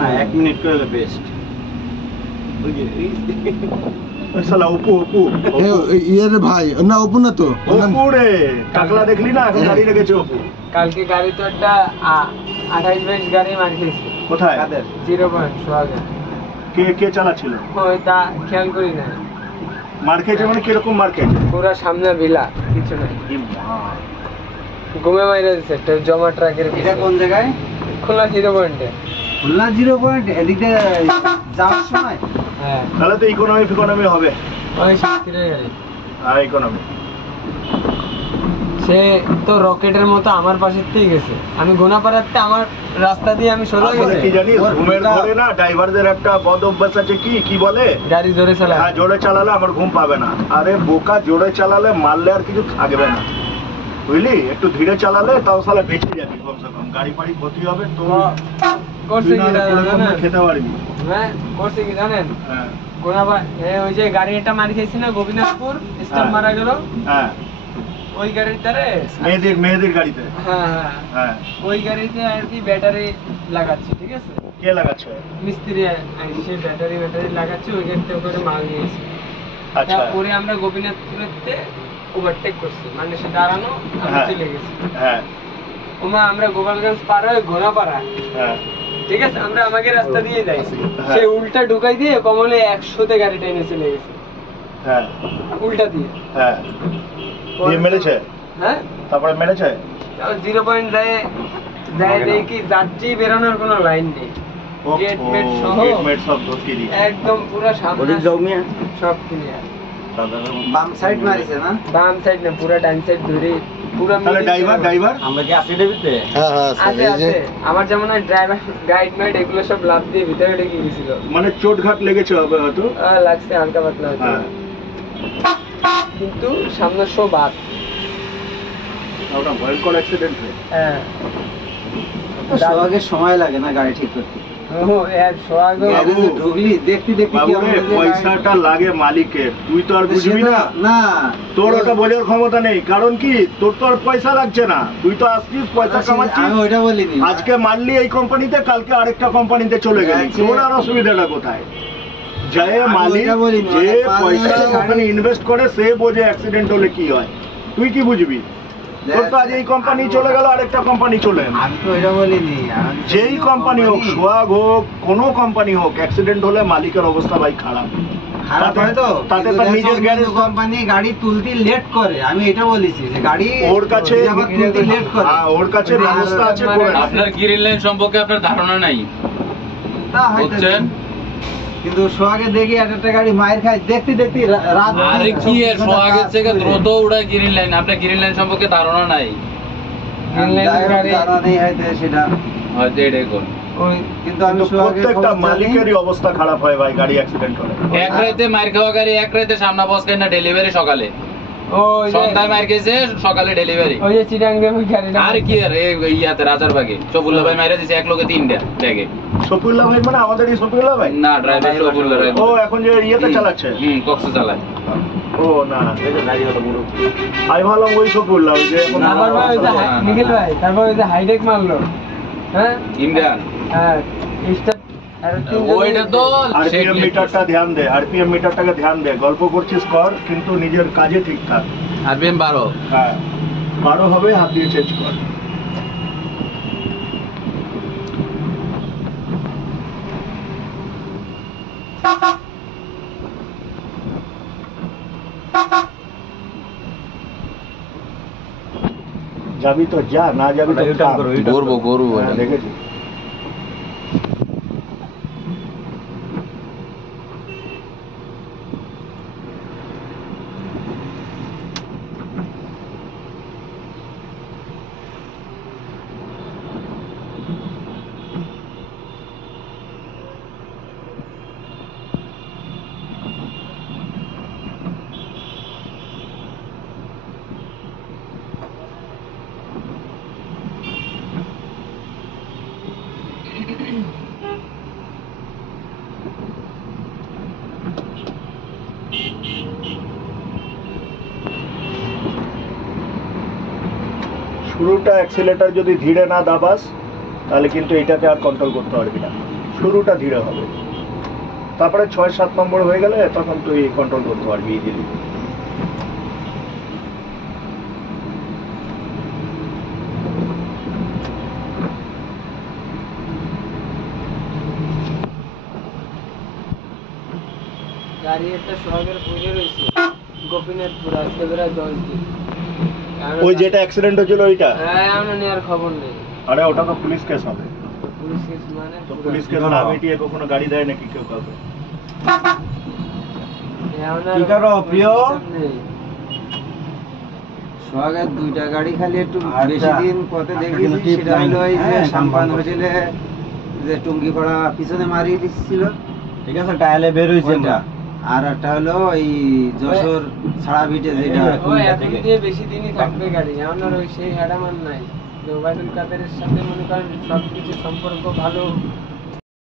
না 1 মিনিট করে বেস্ট শালা অপু ইয়ে রে ভাই, না অপু না তো, অপু রে টাকলা দেখলি না এখন গাড়ি রেখেছে অপু। কালকে গাড়ি তো একটা 28-22 গাড়ি মার খেয়েছে। কোথায়? কাদের? 0 পয়েন্ট সোহাগে। কে চালাচ্ছিল? ওই তা খেয়াল করি না। মার খেয়েছে মানে কিরকম মার খেয়েছে? পুরা সামনে বিলা, কিছু নাই। ঘুমে মাইরে দিচ্ছে একটা জমা ট্রাকের। এটা কোন জায়গায়? খুলনা 0 পয়েন্টে। খুলনা 0 পয়েন্ট এদিক দিয়ে যাওয়ার সময়? হ্যাঁ, তাহলে তো ইকোনমি হবে। ওই শাস্তিরের গাড়ি। হ্যাঁ ইকোনমি। সে তো রকেটের মতো আমার পাশের থেকে গেছে। আমি গোনাপাড়াতে আমার রাস্তা দিয়ে আমি সোজা আসলে গেছি। কি জানিস, ঘুমের ঘরে না ড্রাইভারদের একটা বদ অভ্যাস আছে, কি বলে গাড়ি জোরে চালায়। হ্যাঁ জোরে চালালে আমার ঘুম পাবে না। আরে বোকা, জোরে চালালে মারলে আর কিছু থাকবে না, বুঝলি? একটু ধীরে চালালে তাও শালা বেঁচে যাবি কমসে কম। গাড়ি ফাড়ি ক্ষতি হবে তো করছে কি জানেন? খেতে পারবি। হ্যাঁ, করছে কি জানেন? হ্যাঁ গোনাপাড়া ওই যে গাড়িটা মারি খেয়েছি না গোবিন্দপুর স্টাম্প মারা গেল, হ্যাঁ ওই গাড়িটারে মেয়েদের গাড়িতে। হ্যাঁ হ্যাঁ হ্যাঁ ওই গাড়িতে আর কি ব্যাটারি লাগাচ্ছে, ঠিক আছে? কে লাগাচ্ছে? মিস্ত্রি সে ব্যাটারি লাগাচ্ছে, ওই গাড়িতে করে মাল নিয়েছে। আচ্ছা পরে আমরা গোপীনাথপুরেতে ওভারটেক করছি, মানে সে দাঁড়ানো, আমি হ্যাঁ। চলে গেছি। হ্যাঁ ওমা আমরা গোপালগঞ্জ পার হয়ে ঘোনাপাড়া, হ্যাঁ ঠিক আছে, আমরা আমাকে রাস্তা দিয়ে যাই, হ্যাঁ। সে উল্টা ঢুকাই দিয়ে কমলে 100-তে গাড়িটা এনে চলে গেছে, হ্যাঁ উল্টা দিয়ে। হ্যাঁ দিয়ে মেরেছে? হ্যাঁ, তারপরে মেরেছে? 0 পয়েন্ট যায় দেখি যাত্রী বেরোনোর কোনো লাইন নেই, গেট মেট সহ সব ধরতে দিই একদম পুরো সামনে ওদিক যাও মিয়া। সব ক্লিয়ার। বাম সাইড মারিছে না? বাম সাইড না, পুরো ডান সাইড ধরে পুরো। তাহলে ড্রাইভার আমরা কি আসি দেবিতে? হ্যাঁ হ্যাঁ আছে আছে, আমার যেমন ড্রাইভার গাইড মাইড এগুলো সব লাভ দিয়ে ভিতরে ঢুকে গেছিল। মানে চোটঘাট লেগেছে হবে হয়তো। লাগছে হালকা পাতলা হয়তো। হ্যাঁ কিন্তু সামনে শো বাদ। ওটা ভয়ঙ্কর অ্যাক্সিডেন্ট। হ্যাঁ, সোহাগের সময় লাগে না গাড়ি ঠিক করতে। ও এর সোহাগ ঢুকলি দেখতে কি পয়সাটা লাগে মালিকের, তুই তো আর বুঝবি না। না তোর ওটা বোঝার ক্ষমতা নেই, কারণ কি তোর তো আর পয়সা লাগছে না, তুই তো আসছিস পয়সা কামাচ্ছিস। আমি ওইটা বলিনি। আজকে মারলি এই কোম্পানিতে, কালকে আরেকটা কোম্পানিতে চলে গেলি, তোর আর অসুবিধাটা কোথায়? যে মালিক যে পয়সা ওখানে ইনভেস্ট করে সে বোঝে অ্যাক্সিডেন্ট হলে কি হয়, তুই কি বুঝবি? তোর তো আজ এই কোম্পানি চলে গেল, আরেকটা কোম্পানি চলে এলো। আমি তো ওইটা বলিনি। যেই কোম্পানি হোক, সোহাগ হোক, কোনো কোম্পানি হোক, অ্যাক্সিডেন্ট হলে মালিকের অবস্থা ভাই খারাপ। খারাপ হয় তো, তাতে তার নিজের গ্যারেজ কোম্পানি গাড়ি তুলতে লেট করে, আমি এটা বলেছি যে গাড়ি ওর কাছে তুলতে লেট করে। ওর কাছে ব্যবস্থা আছে। আপনার গ্রিন লাইন সম্পর্কে আপনার ধারণা নাই, তা হয়তো, বুঝছেন? কিন্তু সোহাগে দেখি একটা গাড়ি মায়ের খায় দেখতে রাত। আরে কি এর সোহাগের থেকে দ্রুত উড়ায় গ্রিন লাইন, আপনার গ্রিন লাইন সম্পর্কে ধারণা নাই। জানা নেই হয়তো সেটা, হয়তো এটাই কোন। কিন্তু আমি সোহাগের প্রত্যেকটা মালিকেরই অবস্থা খারাপ হয় ভাই গাড়ি অ্যাক্সিডেন্ট হলে। এক রাতে মার খাওয়া গাড়ি, এক রাতে সামনা বস না ডেলিভারি সকালে, সন্ধ্যায় মার খেয়েছে সকালে ডেলিভারি। ওই যে চিটাঙ্গে গাড়িটা। আর কি আর ইয়াতে রাজারবাগে সফুল্লাহ ভাই মাইরা দিছে এক লোকে 3টা ব্যাগে। সফিউল্লাহ ভাই মানে আমাদের এই সফিউল্লাহ ভাই? না, ড্রাইভার সফুল্লাহ ভাই। ও এখন যে ইয়েতে চালাচ্ছে? কক্সে চালায়। ও না, আমি ভাবলাম ওই সফিউল্লাহ ওই যে এখন। তারপর ওই যে নিখিল ভাই, তারপর ওই যে হাইটেক মারলো, হ্যাঁ ইমরান। হ্যাঁ স্টার্ট। ওইটা তো আরপিএম মিটারটা ধ্যান দে, আরপিএম মিটারটাকে ধ্যান দে। গল্প করছিস কর, কিন্তু নিজের কাজে ঠিক থাক। আরপিএম 12। হ্যাঁ 12 হবে, হাত দিয়ে চেঞ্জ কর। যাবি তো যা, না যাবি তো গরু দেখেছি। শুরুটা অ্যাক্সিলারেটর যদি ধীরে না দাবাস তাহলে কিন্তু এটাকে আর কন্ট্রোল করতে পারবি না। শুরুটা ধীরে হবে, তারপরে 6-7 নম্বর হয়ে গেলে তখন তুই কন্ট্রোল করতে পারবি ইজিলি। গাড়ি একটা সোহাগের পড়ে রয়েছে গোপীনাথপুর, আজকে প্রায় 10 দিন। ওই যেটা অ্যাক্সিডেন্ট হয়েছিল ওইটা? হ্যাঁ, এমন নেওয়ার খবর নেই। আরে ওটা তো পুলিশ কেস হবে। পুলিশ কেস মানে তো পুলিশ কেস না মিটিয়ে কখনো গাড়ি দেয় নাকি কেউ কাউকে? কি করো প্রিয়? সোহাগের 2টা গাড়ি খালি একটু বেশি দিন পথে দেখেছি, সেটা হলো এই যে সাম্পান হোটেলে যে টুঙ্গি পড়া পিছনে মারিয়ে দিচ্ছিল, ঠিক আছে, টায়ালে বের হয়েছে এটা। আর একটা হলো এই যশোর ছাড়া বিটে যেটা ওই এত দিয়ে বেশি দিনই থাকবে গাড়ি, এমন আর ওই সেই হ্যাডামান নাই। ওবায়দুল কাদেরের সাথে মনে করেন সবকিছু সম্পর্ক ভালো,